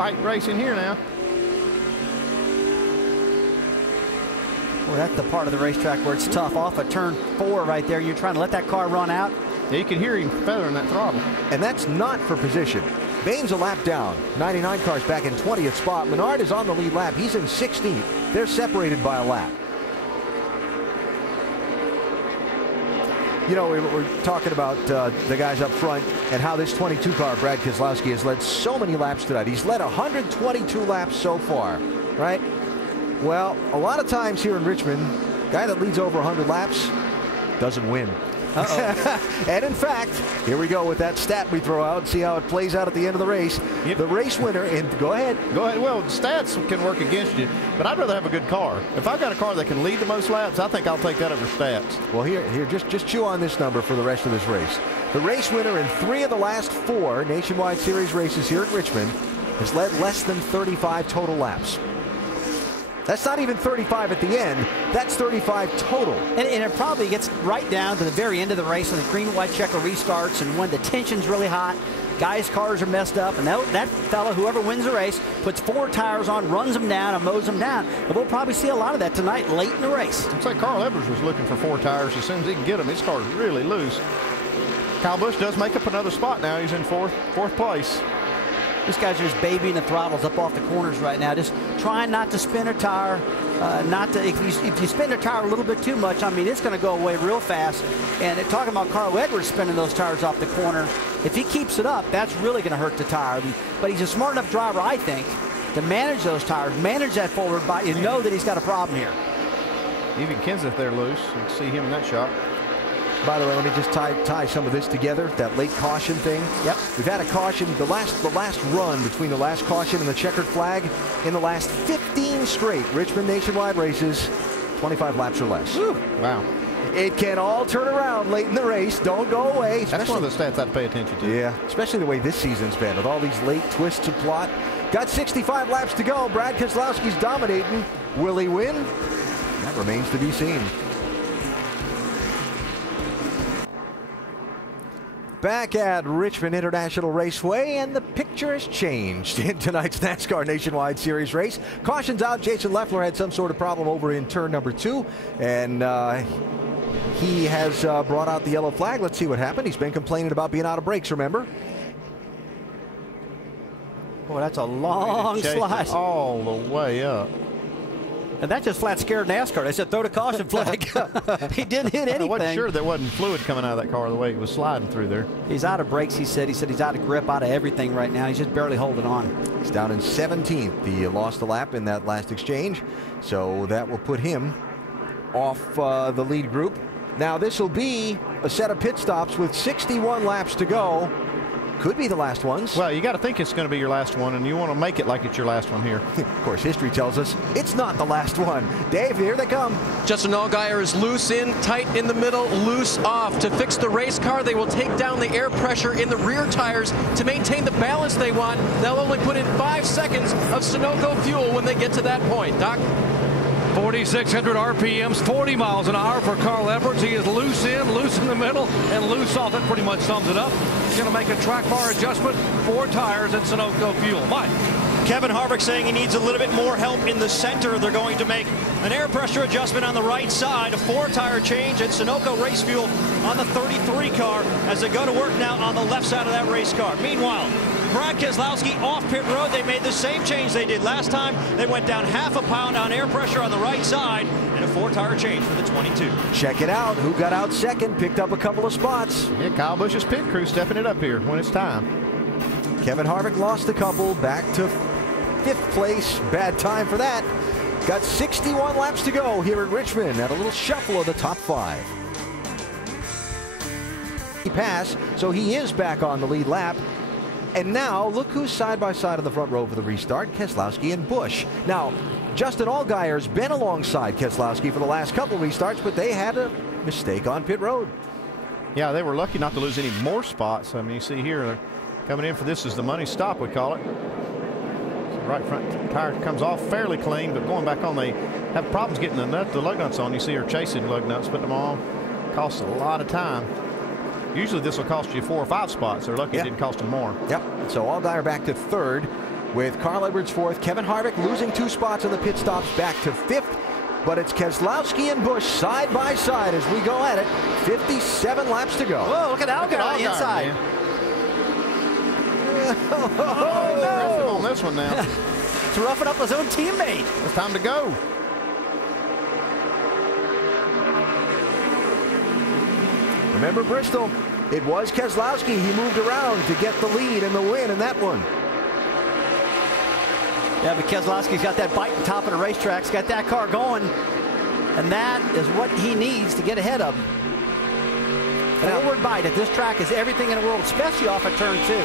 tight race in here now. Well, that's the part of the racetrack where it's tough. Off of turn 4 right there, you're trying to let that car run out. Yeah, you can hear him feathering that throttle. And that's not for position. Bain's a lap down. 99 cars back in 20th spot. Menard is on the lead lap. He's in 16th. They're separated by a lap. You know, we're talking about the guys up front and how this 22 car, Brad Keselowski, has led so many laps tonight. He's led 122 laps so far, right? Well, a lot of times here in Richmond, guy that leads over 100 laps doesn't win. And in fact, here we go with that stat we throw out and see how it plays out at the end of the race. Yep. The race winner, and go ahead. Go ahead. Well, stats can work against you, but I'd rather have a good car. If I've got a car that can lead the most laps, I think I'll take that over stats. Well, here, just chew on this number for the rest of this race. The race winner in 3 of the last 4 Nationwide Series races here at Richmond has led less than 35 total laps. That's not even 35 at the end. That's 35 total. And it probably gets right down to the very end of the race when the green-white-checker restarts and when the tension's really hot, guys' cars are messed up, and that fella, whoever wins the race, puts 4 tires on, runs them down, and mows them down. And we'll probably see a lot of that tonight late in the race. Looks like Carl Edwards was looking for 4 tires as soon as he can get them. His car's really loose. Kyle Busch does make up another spot now. He's in fourth place. These guys are just babying the throttles up off the corners right now, just trying not to spin a tire. If you spin a tire a little bit too much, I mean, it's going to go away real fast. And talking about Carl Edwards spinning those tires off the corner, if he keeps it up, that's really going to hurt the tire. But he's a smart enough driver, I think, to manage those tires, manage that forward body, and know that he's got a problem here. Even Kenseth there loose. You can see him in that shot. By the way, let me just tie some of this together, that late caution thing. Yep. We've had a caution, the last run between the last caution and the checkered flag in the last 15 straight Richmond Nationwide races, 25 laps or less. Woo. Wow. It can all turn around late in the race. Don't go away. That's one of the stats I'd pay attention to. Yeah, especially the way this season's been with all these late twists of plot. Got 65 laps to go. Brad Keselowski's dominating. Will he win? That remains to be seen. Back at Richmond International Raceway, and the picture has changed in tonight's NASCAR Nationwide Series race. Caution's out. Jason Leffler had some sort of problem over in turn number 2, and he has brought out the yellow flag. Let's see what happened. He's been complaining about being out of brakes, remember? Boy, that's a long slide. All the way up. And that just flat scared NASCAR. They said throw the caution flag. He didn't hit anything. I wasn't sure there wasn't fluid coming out of that car the way it was sliding through there. He's out of brakes, he said. He said he's out of grip, out of everything right now. He's just barely holding on. He's down in 17th. He lost a lap in that last exchange, so that will put him off the lead group. Now this will be a set of pit stops with 61 laps to go. Could be the last ones. Well, you got to think it's going to be your last one, and you want to make it like it's your last one here. Of course, history tells us it's not the last one. Dave, here they come. Justin Allgaier is loose in, tight in the middle, loose off. To fix the race car, they will take down the air pressure in the rear tires to maintain the balance they want. They'll only put in 5 seconds of Sunoco fuel when they get to that point. Doc? 4,600 RPMs, 40 miles an hour for Carl Edwards. He is loose in the middle, and loose off. That pretty much sums it up. He's going to make a track bar adjustment, 4 tires, and Sunoco fuel. Mike. Kevin Harvick saying he needs a little bit more help in the center. They're going to make an air pressure adjustment on the right side, a 4-tire change, and Sunoco race fuel on the 33 car as they go to work now on the left side of that race car. Meanwhile, Brad Keselowski off pit road. They made the same change they did last time. They went down half a pound on air pressure on the right side and a 4-tire change for the 22. Check it out. Who got out second? Picked up a couple of spots. Yeah, Kyle Busch's pit crew stepping it up here when it's time. Kevin Harvick lost a couple, back to 5th place. Bad time for that. Got 61 laps to go here at Richmond at a little shuffle of the top 5. He passed, so he is back on the lead lap. And now, look who's side by side in the front row for the restart, Keselowski and Busch. Now, Justin Allgaier's been alongside Keselowski for the last couple restarts, but they had a mistake on pit road. Yeah, they were lucky not to lose any more spots. I mean, you see here, they're coming in for this is the money stop, we call it. So right front tire comes off fairly clean, but going back on, they have problems getting the lug nuts on. You see her chasing lug nuts, putting them on. Costs a lot of time. Usually this will cost you 4 or 5 spots. They're lucky it didn't cost them more. Yep. So Allgaier back to 3rd. with Carl Edwards fourth. Kevin Harvick losing 2 spots on the pit stops back to 5th. But it's Keselowski and Busch side by side as we go at it. 57 laps to go. Whoa, look at Allgaier on the inside. Oh, on this one now. It's roughing up his own teammate. It's time to go. Remember Bristol, it was Keselowski. He moved around to get the lead and the win in that one. Yeah, but Keselowski's got that bite on top of the racetrack. He's got that car going, and that is what he needs to get ahead of him. Forward bite at this track is everything in the world, especially off of turn 2.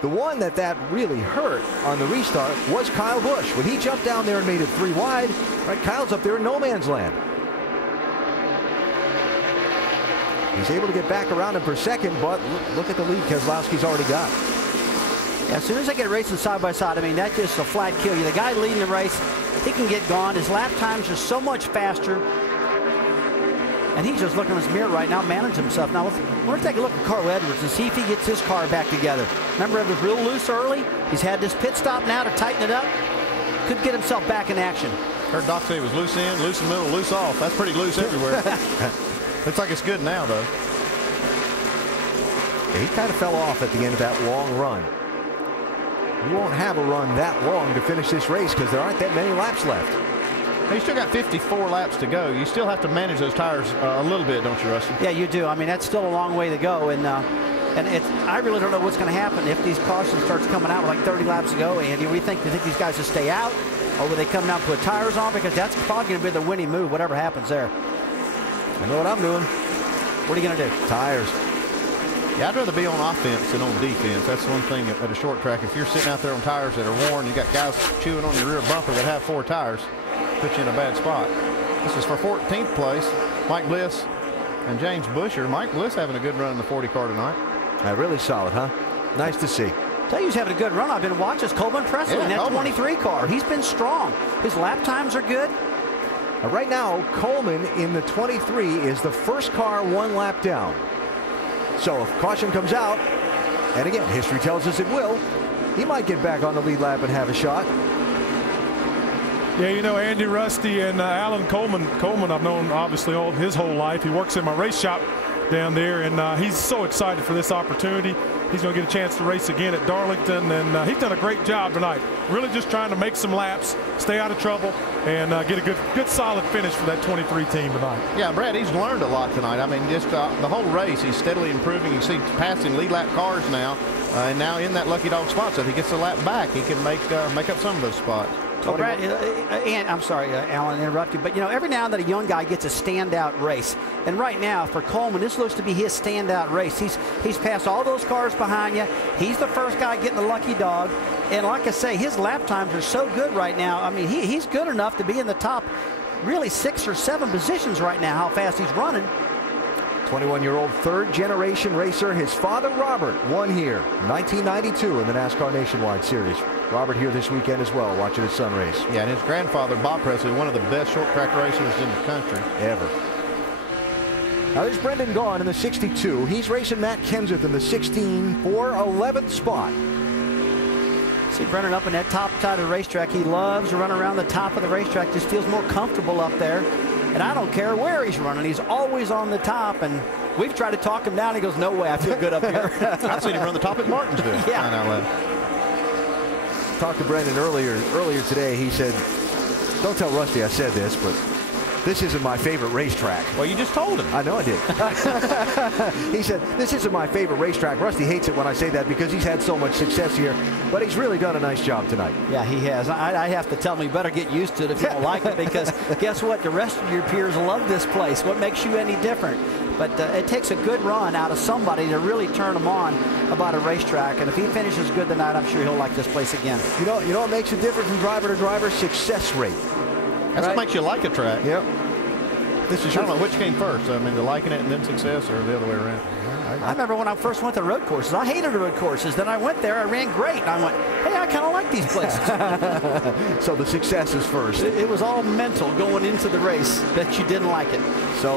The one that really hurt on the restart was Kyle Busch. When he jumped down there and made it 3 wide, right, Kyle's up there in no man's land. He's able to get back around him for second, but look at the lead Keselowski's already got. Yeah, as soon as they get racing side by side, I mean, that's just a flat kill. The guy leading the race, he can get gone. His lap times are so much faster. And he's just looking in his mirror right now, manage himself. Now, let's take a look at Carl Edwards and see if he gets his car back together. Remember, it was real loose early. He's had this pit stop now to tighten it up. Could get himself back in action. Heard Doc say it was loose in, loose in the middle, loose off. That's pretty loose everywhere. Looks like it's good now, though. Yeah, he kind of fell off at the end of that long run. You won't have a run that long to finish this race because there aren't that many laps left. You still got 54 laps to go. You still have to manage those tires a little bit, don't you, Rusty? Yeah, you do. I mean, that's still a long way to go. And I really don't know what's going to happen if these cautions starts coming out with like 30 laps to go. And we think these guys will stay out, or will they come down and put tires on? Because that's probably going to be the winning move, whatever happens there. I know what I'm doing. What are you going to do? Tires. Yeah, I'd rather be on offense than on defense. That's one thing at a short track. If you're sitting out there on tires that are worn, you got guys chewing on your rear bumper that have 4 tires, put you in a bad spot. This is for 14th place. Mike Bliss and James Busher. Mike Bliss having a good run in the 40 car tonight. Really solid, huh? Nice to see. Tell you he's having a good run. I've been watching Coleman Presley in that 23 car. He's been strong. His lap times are good. Right now, Coleman in the 23 is the first car 1 lap down. So if caution comes out, and again, history tells us it will, he might get back on the lead lap and have a shot. Yeah, you know, Andy, Rusty, and Alan Coleman. Coleman I've known obviously all his whole life. He works in my race shop down there, and he's so excited for this opportunity. He's going to get a chance to race again at Darlington, and he's done a great job tonight. Really just trying to make some laps, stay out of trouble, and get a good solid finish for that 23 team tonight. Yeah, Brad, he's learned a lot tonight. I mean, just the whole race, he's steadily improving. You see passing lead lap cars now, and now in that lucky dog spot. So if he gets the lap back, he can make up some of those spots. Well, Brad, and I'm sorry, Alan, interrupt you, but you know, every now and then a young guy gets a standout race, and right now for Coleman, this looks to be his standout race. He's passed all those cars behind you. He's the first guy getting the lucky dog, and like I say, his lap times are so good right now. I mean, he's good enough to be in the top, really 6 or 7 positions right now. How fast he's running. 21-year-old third-generation racer. His father, Robert, won here 1992 in the NASCAR Nationwide Series. Robert here this weekend as well, watching his son race. Yeah, and his grandfather, Bob Presley, one of the best short track racers in the country. Ever. Now there's Brendan Gaughan in the 62. He's racing Matt Kenseth in the 16 for 11th spot. See Brendan up in that top side of the racetrack. He loves to run around the top of the racetrack. Just feels more comfortable up there. And I don't care where he's running. He's always on the top. And we've tried to talk him down. He goes, no way, I feel good up here. I've seen him run the top at Martinsville. Yeah. Talked to Brendan earlier today. He said, don't tell Rusty I said this, but this isn't my favorite racetrack. Well, you just told him. I know I did. He said, this isn't my favorite racetrack. Rusty hates it when I say that because he's had so much success here, but he's really done a nice job tonight. Yeah, he has. I have to tell him you better get used to it if you don't like it, because guess what? The rest of your peers love this place. What makes you any different? But it takes a good run out of somebody to really turn them on about a racetrack. And if he finishes good tonight, I'm sure he'll like this place again. You know what makes it different from driver to driver? Success rate. That's what makes you like a track. Yep. This is I don't know which came first. I mean, the liking it and then success, or the other way around. I remember when I first went to road courses. I hated road courses. Then I went there. I ran great. And I went, hey, I kind of like these places. So the success is first. It was all mental going into the race that you didn't like it. So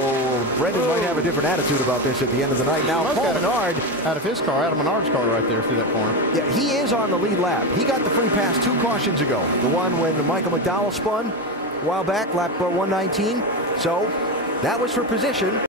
Brendan might have a different attitude about this at the end of the night. Now, Paul Menard, out of his car, out of Menard's car right there through that corner. Yeah, he is on the lead lap. He got the free pass 2 cautions ago. The one when Michael McDowell spun a while back, lap 119. So that was for position.